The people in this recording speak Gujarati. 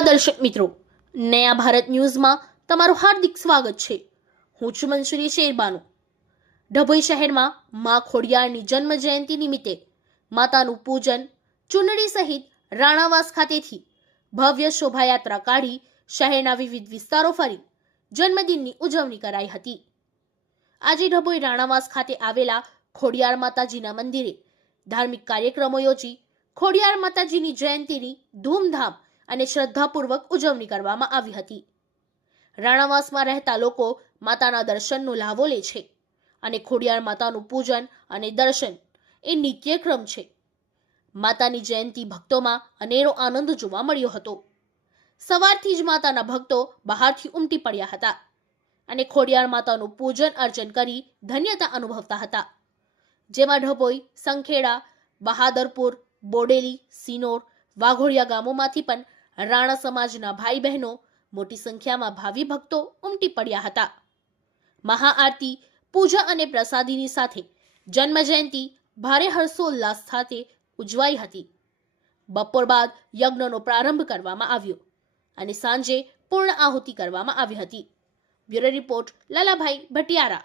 નમસ્કાર દર્શક મિત્રો, નયા ભારત ન્યૂઝમાં તમારું હાર્દિક સ્વાગત છે. હું છું મંસુરી શેરબાનુ. ડભોઈ શહેરમાં મા ખોડિયારની જન્મ જયંતિ નિમિત્તે માતાનું પૂજન, ચૂંટણી સહિત રાણાવાસ ખાતેથી ભવ્ય શોભાયાત્રા કાઢી શહેરના વિવિધ વિસ્તારો ફરી જન્મદિનની ઉજવણી કરાઈ હતી. આજે ડભોઈ રાણાવાસ ખાતે આવેલા ખોડિયાર માતાજીના મંદિરે ધાર્મિક કાર્યક્રમો યોજી ખોડિયાર માતાજીની જયંતીની ધૂમધામ અને શ્રદ્ધાપૂર્વક ઉજવણી કરવામાં આવી હતી. રાણાવાસમાં રહેતા લોકો માતાના દર્શનનો લાભો લે છે અને ખોડિયાર માતાનું પૂજન અને દર્શન એ નિત્યક્રમ છે. માતાની જયંતી ભક્તોમાં અનેરો આનંદ જોવા મળ્યો હતો. સવારથી જ માતાના ભક્તો બહારથી ઉમટી પડ્યા હતા અને ખોડિયાર માતાનું પૂજન અર્ચન કરી ધન્યતા અનુભવતા હતા. જેમાં ઢભોઈ સંખેડા, બહાદરપુર, બોડેલી, સિનોર, વાઘોડિયા ગામોમાંથી પણ રાણા સમાજના ભાઈ બહેનો મોટી સંખ્યામાં ભાવિ ભક્તો ઉમટી પડ્યા હતા. મહાઆરતી, પૂજા અને પ્રસાદીની સાથે જન્મજયંતિ ભારે હર્ષોલ્લાસ સાથે ઉજવાઈ હતી. બપોર બાદ યજ્ઞનો પ્રારંભ કરવામાં આવ્યો અને સાંજે પૂર્ણ આહુતિ કરવામાં આવી હતી. Bureau report Lalabhai Bhatiyara.